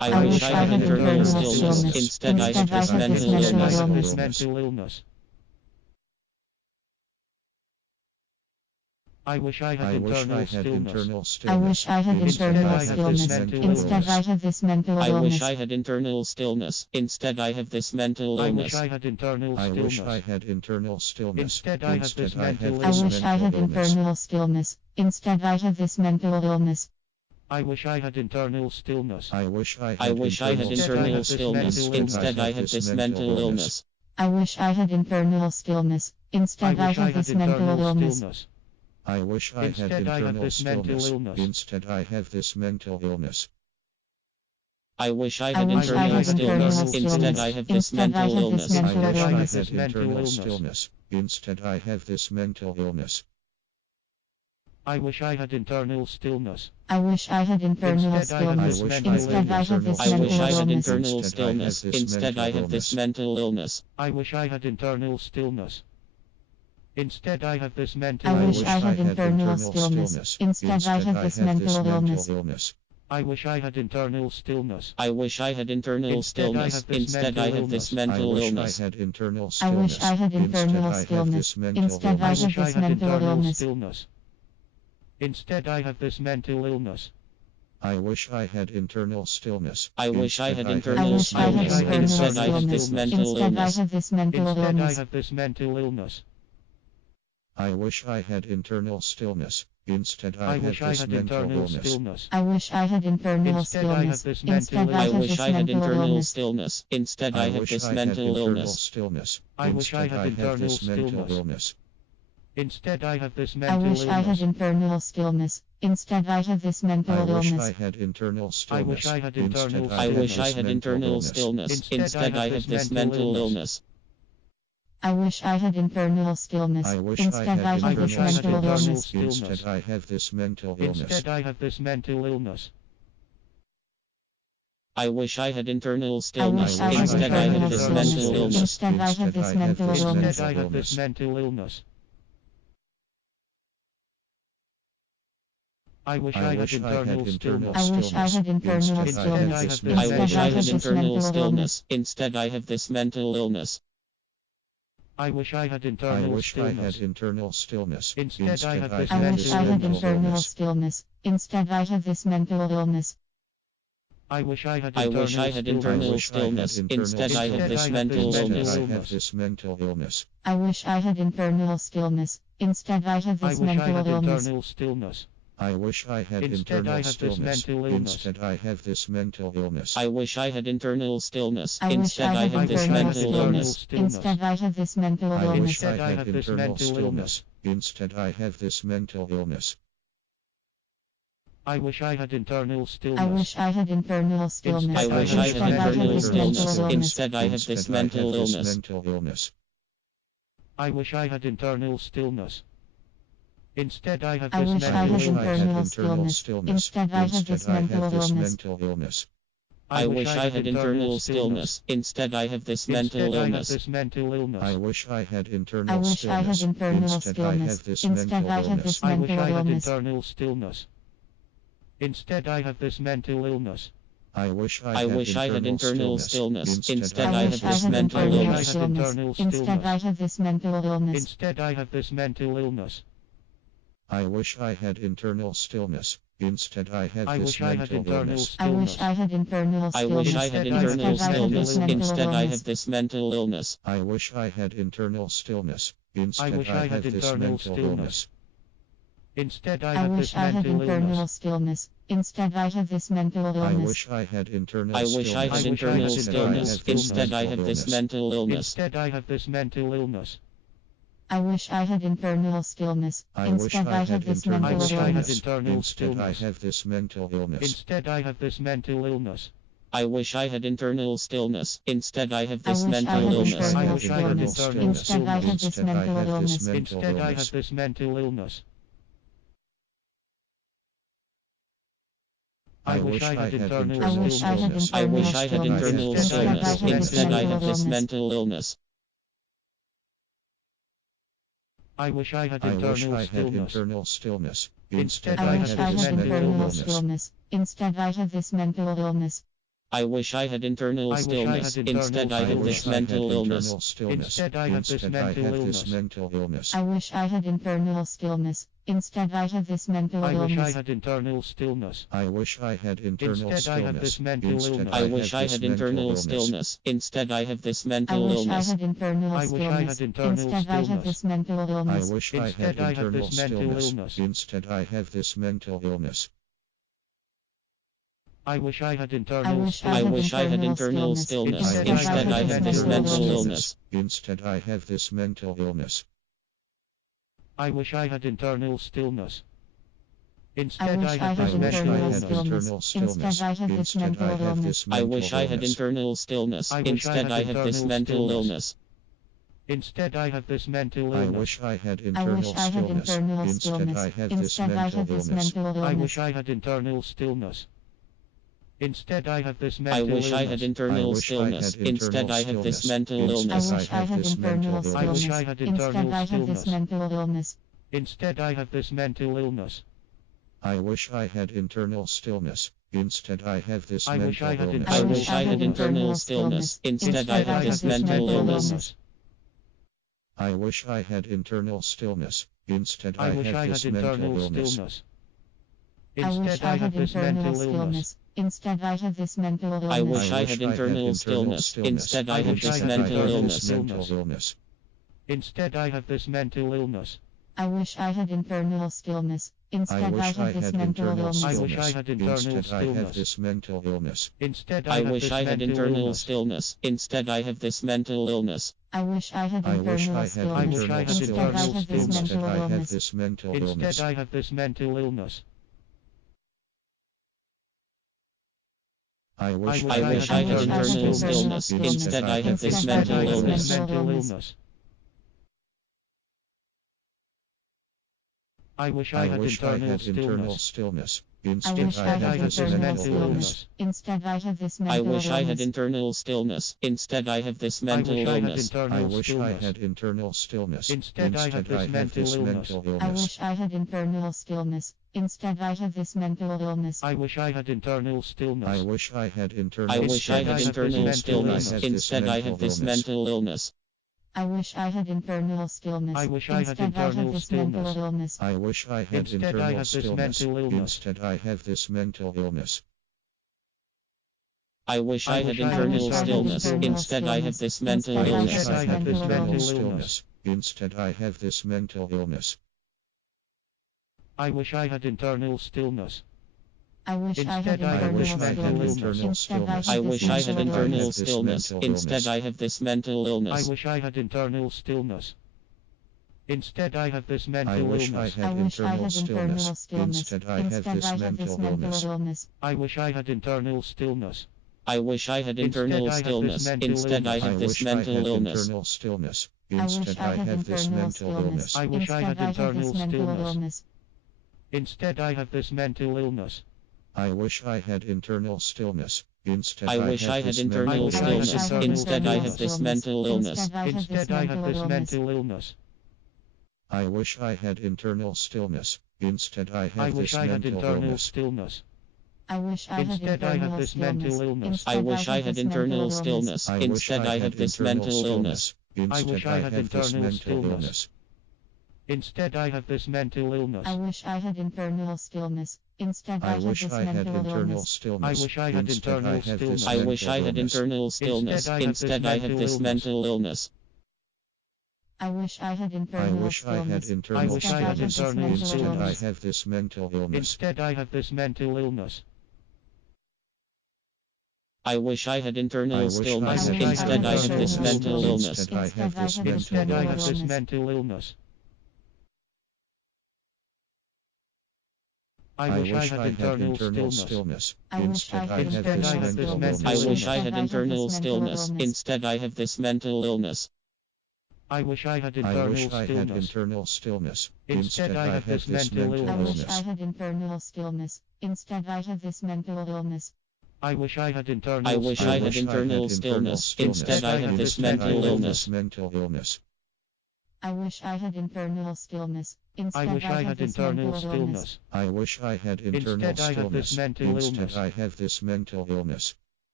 I wish I had internal stillness. Instead I have this mental illness. I wish I had internal stillness. I wish I had internal stillness. Instead I have this mental I illness. wish I had internal stillness. Instead I have this mental I illness. wish I had internal I wish stillness. I had internal stillness. Instead I have this mental I wish I had internal stillness. Instead I have this mental illness. I wish I had internal stillness. I wish I had internal stillness. Instead I have this mental illness. I wish I had internal stillness. Instead I have this mental illness. I wish I had internal stillness. Instead I have this mental illness. I wish I had internal stillness. Instead I have this mental illness. I wish I had internal stillness. Instead I have this mental illness. I wish I had internal stillness. I wish I had internal stillness. Instead I have this I wish mental I had illness. internal stillness. Instead I have this mental illness. I wish I had internal stillness. Instead I have this mental I illness. wish I had internal stillness. Instead I have this mental illness. I wish I had internal stillness. I wish I had internal stillness. Instead I have this mental illness. I wish I had internal stillness. Instead I have this mental illness. Instead I have this mental illness. I wish I had internal stillness. I wish I had I internal wish I had stillness. internal Instead I have this stillness. mental Instead I illness. have this mental Instead I illness. have this mental illness. I wish I had internal stillness. Instead I I have wish I this had mental internal illness. stillness. I wish I had internal Instead I have stillness. this mental Instead I I have wish this I had mental internal illness. stillness. Instead I have wish this I had mental internal illness. stillness. I wish I Instead had I have internal this mental stillness. illness. Instead I have this I mental wish I had illness. internal stillness. Instead I have this mental I wish I illness. had internal stillness. I wish I had internal Instead I wish I this had mental internal illness. stillness. Instead I have this mental illness. I wish I had internal stillness. I wish Instead I I had have this internal mental illness. stillness. Instead I have this mental illness. Instead I have this mental illness. I wish I had internal I stillness. wish I had Instead I have internal this stillness. mental illness. Instead I have this mental illness. Instead I have this mental illness. I wish I had internal stillness. I wish I had internal stillness. I wish I had this internal mental illness. stillness. Instead I have this mental illness. I wish I had I internal wish I had stillness. internal stillness. Instead I have this I wish I had mental internal illness. stillness. Instead I have this mental illness. I wish I had I wish I had internal stillness. Instead I have this mental illness. I have this mental illness. I wish I had internal stillness. Instead I have I this wish I mental had illness. internal stillness. I wish I had Instead I internal have this stillness. mental illness. Instead I have this mental illness. I wish I had internal stillness. I wish Instead I I had have this internal mental illness. stillness. Instead I have this mental I illness. wish I Instead I had have this internal mental stillness. Instead I have this mental illness. I wish I had internal I stillness. wish I had internal stillness. I wish I Instead had I have internal this mental stillness. illness. Instead I have this mental illness. I wish I had internal stillness. Instead I have I this wish I mental had illness. internal stillness. Instead I have this mental illness. I wish I had internal stillness. Instead I have this mental Instead I have illness. this mental illness. I wish I had I internal wish I had stillness. internal Instead I have stillness. this Instead mental I have illness. this I wish mental I had illness. internal stillness. Instead I have this mental illness. I wish I wish I had internal stillness. Instead I I wish have I this had mental internal illness. stillness. Instead I have this mental illness. Instead I have this mental illness. I wish I had internal stillness. Instead I have I this wish I had mental internal illness. I wish stillness. I had internal I wish I stillness. had Instead I have internal this mental stillness. illness. Instead I illness. have this mental illness. I wish I had internal stillness. Instead wish I I have had this internal mental stillness. illness. Instead I I have wish this I had mental internal illness. stillness. Instead I have this mental I illness. wish I had internal I wish I had stillness. internal Instead stillness. Instead I have this mental illness. Instead I have this mental illness. I wish I had internal stillness. I wish Instead I I have had this internal mental I wish I had illness. internal Instead I stillness. have this mental illness. Instead I have this mental illness. I wish I had internal stillness. Instead I have I this wish I mental had illness. I internal wish I had stillness. internal Instead I have this Instead I mental have this illness. mental Instead I have illness. this mental illness. I wish I had internal I wish I had stillness. I wish I had stillness. internal Instead I stillness. have this Instead I mental have this illness. mental illness. I wish I had I wish internal I had stillness. internal stillness. Instead I I wish have I this had mental internal illness. stillness. Instead I have this mental illness. I wish I had internal stillness. Instead, I have this mental illness. Instead, I have this mental illness. I wish I had internal stillness. Instead, I have this mental I wish I illness. had internal stillness. I wish I had internal Instead, I have this stillness. mental illness. I wish I had internal stillness. Instead, I have this I mental wish I illness. had internal I wish I had stillness. internal Instead, I have stillness. this mental I illness. wish I had Instead, I have internal this mental stillness. illness. Instead, I have this mental illness. I wish I had internal I stillness. wish I had internal stillness. Instead, I have this mental illness. Instead, I have this mental illness. I wish I had internal stillness. I Instead, wish I I have had this I wish I mental internal had illness. internal stillness. Instead, stillness. I have this Instead, mental I have illness. this I mental wish I had illness. internal stillness. I wish I Instead, had I have this internal mental stillness. illness. Instead, I have this mental I illness. wish I had I internal wish I had stillness. internal Instead, stillness. I have this Instead, I mental have this illness. mental I illness. wish I had internal stillness. Instead, I have this I mental wish I had illness. internal I wish I had stillness. internal Instead, I have this stillness. mental I illness. wish I had this mental internal I wish stillness. I had Instead, internal I have this stillness. mental illness. Instead, I have this mental illness. I wish I had internal stillness. Instead, I have this I wish I mental had illness. I I wish I had internal stillness. Instead, I have this mental illness. I wish I had internal stillness. Instead, I I wish have I this had mental internal illness. stillness. I wish Instead, I I had have this internal mental illness. stillness. Instead, I have this mental illness. I wish I had internal stillness. Instead, I have this mental illness. illness. Instead, I have this mental illness. I wish I had internal stillness. Instead, I have this mental illness. I wish I had internal Instead, I have stillness. this mental illness. Instead, I I have wish this I had mental internal illness. stillness. Instead, I have this mental illness. I wish I had I wish internal I had stillness. I wish I had Instead, I internal have this stillness. Instead, mental I have illness. this mental Instead, illness. I have this mental illness. I wish I wish I had internal internal stillness. stillness. Instead, I have this Instead, mental I have illness. this mental illness. I wish I I had wish I internal had internal stillness. stillness. I Instead, wish I I have had this internal mental illness. stillness. Instead, I have this I mental wish I had illness. internal stillness. Instead, I have this I mental wish I had illness. I internal wish I stillness. had internal stillness. Instead, I have this mental illness. I wish I had internal stillness. Instead, I have this mental illness. I wish I had internal I stillness. wish I had internal I wish I had Instead, I have this internal mental stillness. illness. Instead, I have this mental illness. I wish I had internal stillness. I wish I had Instead, I have internal this mental stillness. illness. I wish I had Instead, I internal have this stillness. mental illness. Instead, I have this mental illness. I wish I had wish I had internal internal stillness. stillness. Instead, I have this mental Instead, I have illness. this I had this mental mental illness. stillness. Instead, I have this mental illness. I wish I had internal stillness. I wish I had Instead, I I wish internal I had stillness. internal Instead, I stillness. have I this wish I had mental internal illness. stillness. Instead, I have this mental I illness. wish I had internal stillness. Instead, I have this mental I wish I illness. I had wish I internal had internal stillness. stillness. Instead, I have Instead, this I have mental this mental illness. illness. I wish I had internal stillness. I wish I had Instead, internal I have this stillness. mental Instead, I illness. I have this wish I had mental illness. internal stillness. I wish Instead, I I had have this internal mental stillness. illness. I wish I Instead, had I have this internal mental stillness. illness. Instead, I have this mental illness. I wish I had internal stillness. Instead, I wish I have had this internal mental I wish I had stillness. internal Instead, I have stillness. this mental illness. Instead, I have this mental illness. I wish I had internal stillness. Instead, I I have wish this I had mental internal illness. stillness. I wish I had Instead, I have internal this mental stillness. illness. I Instead, wish I had this mental internal illness. stillness. I wish Instead, I I had have this internal mental illness. stillness. Instead, wish I I had have this internal mental stillness. illness. Instead, I have this mental illness. I wish I had internal stillness. Instead, I I have wish this I had mental internal illness. stillness. I wish I had Instead, internal I have this stillness. I wish I mental had illness. internal stillness. Instead, I have this mental illness. I wish I had I internal wish I had stillness. internal I wish I had stillness. internal Instead, I stillness. have this mental illness. Instead, I have this mental illness. I wish I had I internal wish I stillness. had Instead, I have internal this mental stillness. illness. Instead, I have this mental Instead, I have illness. this mental illness. I wish I had internal stillness. I wish I Instead, had I have Instead, this I have this mental mental I illness. wish I had Instead, I have internal this mental stillness. illness. Instead, I have this mental illness. I wish I had I internal wish I had stillness. internal stillness. Instead, I have this mental I illness. wish I had internal stillness. Instead, I have this mental illness. I wish I had internal I wish I had internal stillness. Instead, I have this mental illness. Mental illness. I wish I had internal stillness. Instead, I wish I had this internal mental illness. stillness. I wish I had internal Instead, I have this stillness. mental Instead, illness. I have this mental illness.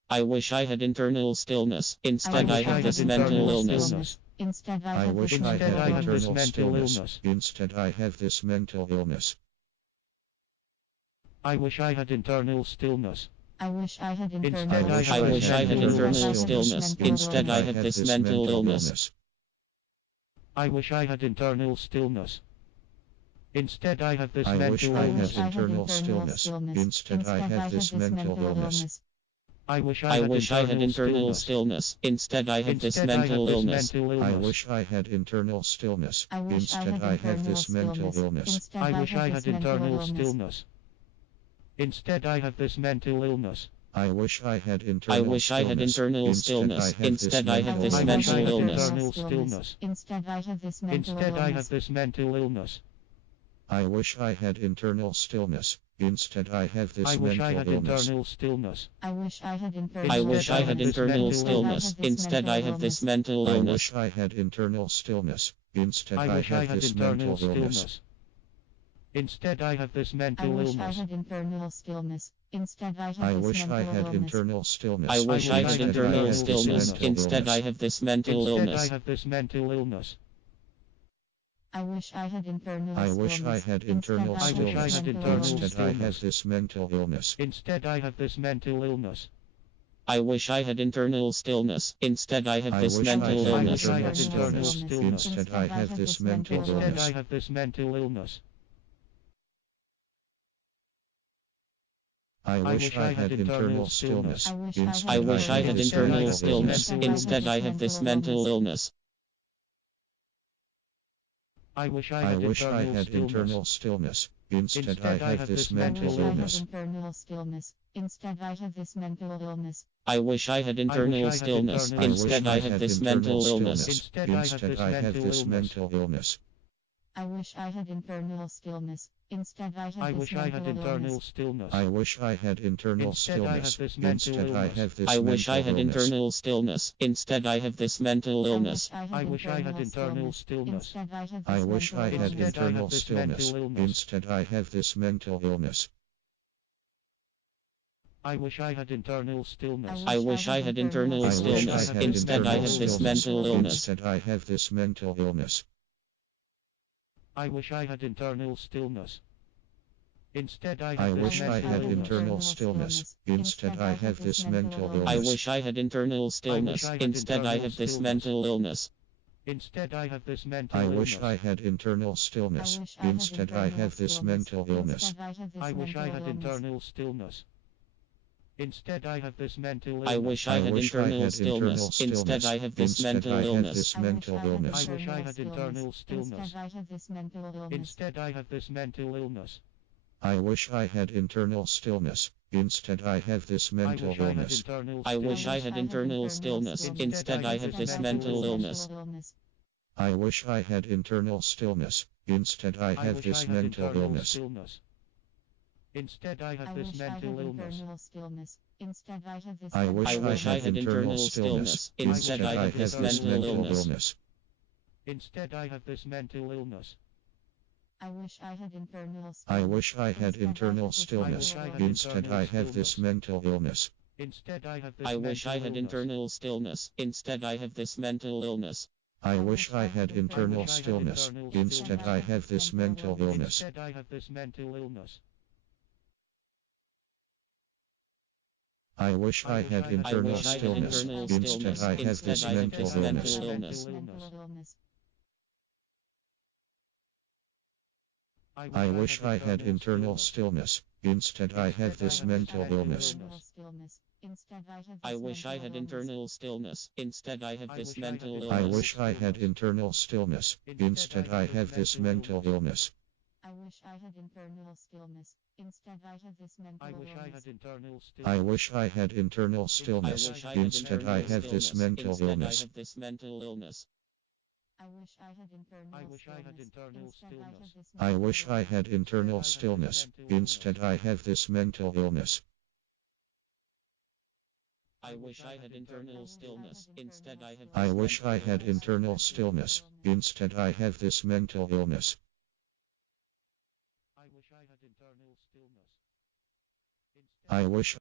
I wish I had internal stillness. Instead, I wish I have had this mental internal illness. stillness. Instead, I I have wish this I mental had this internal mental stillness. illness. Instead, I have this mental illness. I wish I had internal stillness. I wish I had Instead, internal I I have wish I had mental internal illness. stillness. Instead, I have this mental illness. I wish I had internal stillness. Instead, I have this I wish mental I illness. had internal stillness. Instead, I have this mental illness. I wish I I had wish I had internal stillness. stillness. Instead, I have this Instead, I have mental this illness. mental I illness. wish I had internal stillness. I wish I Instead, had I have internal this mental stillness. illness. Instead, I I wish have I this had mental internal illness. stillness. Instead, I have this mental illness. I wish I had I internal wish I had stillness. internal Instead, I stillness. have this Instead, I have mental this I wish I mental had illness. internal stillness. Instead, I have this mental Instead, I illness. have this mental illness. I wish I had internal stillness. Instead, I have this I wish I mental had illness. internal stillness. I wish I had internal I wish Instead, I I had have this internal mental illness. stillness. Instead, I have this mental I illness. wish I had internal stillness. Instead, I I wish I have had this internal mental illness. stillness. Instead, I have this I mental wish I illness. had internal stillness. Instead, I have I this wish I mental had illness. internal stillness. I wish I had Instead, I internal have this stillness. mental Instead, I have this mental Instead, I illness. have this mental illness. I wish I had internal I stillness. wish I had internal I wish I stillness. had internal Instead, I have stillness. this mental illness. Instead, I have this mental illness. I wish I had internal stillness. Instead, I have I this wish I mental had I illness. wish I internal had internal stillness. stillness. Instead, I have this mental Instead, I illness. have this mental illness. I wish I had internal stillness. Instead, I wish I had this internal mental stillness. illness. Instead, I have this mental illness. I wish I I had wish I internal had stillness. internal stillness. Instead, I have this I mental wish I had illness. internal stillness. Instead, I have this mental illness. I wish I had I wish internal I had stillness. internal I wish Instead, I I have had this internal mental illness. stillness. Instead, I have this Instead, I have mental this illness. mental illness. I wish I had internal stillness. Instead, I have I this wish I had mental internal illness. stillness. I wish I had internal Instead, I have stillness. this mental Instead, I illness. have this I wish I mental had illness. internal stillness. Instead, I have this mental illness. I wish I had internal stillness. Instead, I have I this wish I mental had illness. Instead, I have internal this stillness. mental illness. Instead, I have this mental illness. I wish I had internal stillness. I wish I had internal I wish I stillness. had Instead, I internal have this stillness. mental illness. Instead, I have this mental illness. I wish I had internal stillness. Instead, I I have this wish I mental had illness. internal stillness. Instead, I have this mental I illness. wish I had internal stillness. I had Instead, I internal have this stillness. mental illness. Instead, I have this mental I illness. wish I had internal stillness. Instead, I have this mental illness. I wish I had internal stillness. Instead, I have this mental illness. I wish I had internal stillness. Instead, I have this Instead, mental I have illness. this mental illness. I wish I had internal stillness. Instead, I have this mental illness. Instead, I have this mental illness. I wish I had internal stillness. Instead, I have this mental illness. I wish I had internal stillness. Instead, I have this mental illness. I wish I had internal stillness. Instead, I have this mental illness. Instead, I have this mental illness. Instead, I have this I wish I I wish I had had internal stillness. Instead, I have this mental illness. Instead, I have this mental illness. I wish I had internal stillness. I wish I had internal stillness. Instead, I have this mental illness. Instead, I have this I wish I had mental illness. internal stillness. Instead, I have this mental illness. I wish I had internal stillness. Instead, I have this mental illness. Instead, I have this mental illness. I wish I had I internal wish I had stillness. internal Instead, stillness. I have Instead, this I have mental this illness. mental illness. I wish I had internal stillness. Instead, I have this mental illness. I wish I had internal stillness. Instead, I have this mental I illness. wish I had internal stillness. Instead, I have this mental illness. I wish I had internal stillness. Instead, I have this mental I wish I illness. had internal stillness. I wish I had internal I stillness. wish I had Instead, I internal have this stillness. mental Instead, I illness. have this mental illness. I wish I had internal I wish I had stillness. internal Instead, I have stillness. this I mental wish I had internal stillness. Instead, I have this mental illness. I wish I had internal stillness. Instead, I have I this wish I mental had illness. internal stillness. Instead, I have this mental illness. I wish I had internal stillness. I wish